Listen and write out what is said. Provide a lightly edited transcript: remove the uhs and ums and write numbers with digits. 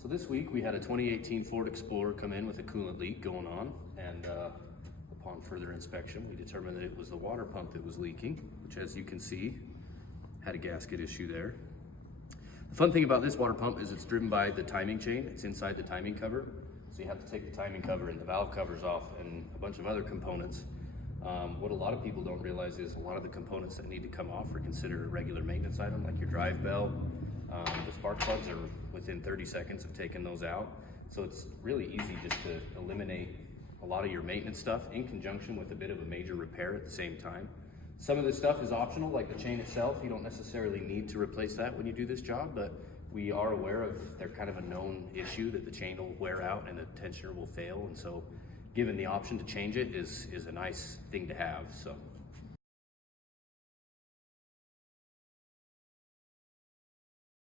So this week we had a 2018 Ford Explorer come in with a coolant leak going on, and upon further inspection we determined that it was the water pump that was leaking, which, as you can see, had a gasket issue there. The fun thing about this water pump is it's driven by the timing chain. It's inside the timing cover, so you have to take the timing cover and the valve covers off and a bunch of other components. What a lot of people don't realize is a lot of the components that need to come off are considered a regular maintenance item, like your drive bell. The spark plugs are within 30 seconds of taking those out. So it's really easy just to eliminate a lot of your maintenance stuff in conjunction with a bit of a major repair at the same time. Some of this stuff is optional, like the chain itself. You don't necessarily need to replace that when you do this job, but we are aware of they're kind of a known issue that the chain will wear out and the tensioner will fail. And so given the option to change it is a nice thing to have. So